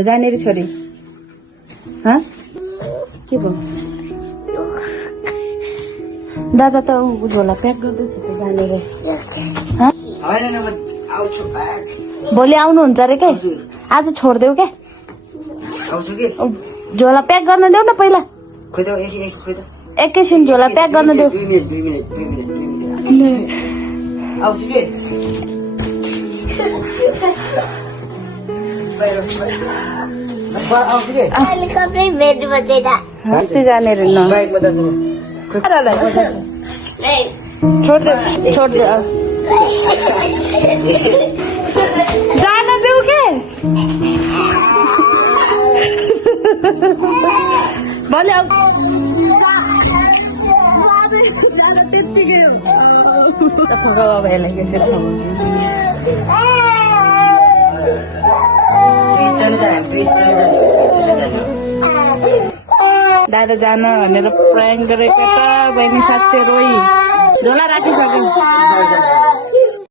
जाने रे छोरी हाँ के भयो दादा त झोला प्याक गर्दैछ त जाने रे भोलि आउनुहुन्छ अरे के आज छोडिदेऊ के झोला प्याक गर्न देऊ न पहिला एकैछिन झोला प्याक गर्न देऊ जाने रे छोड़ दे जाना देऊ के भले दादा जान भनेर प्रयाङ गरेको त बहिनी साथी रोइ झोला राखिसक्यो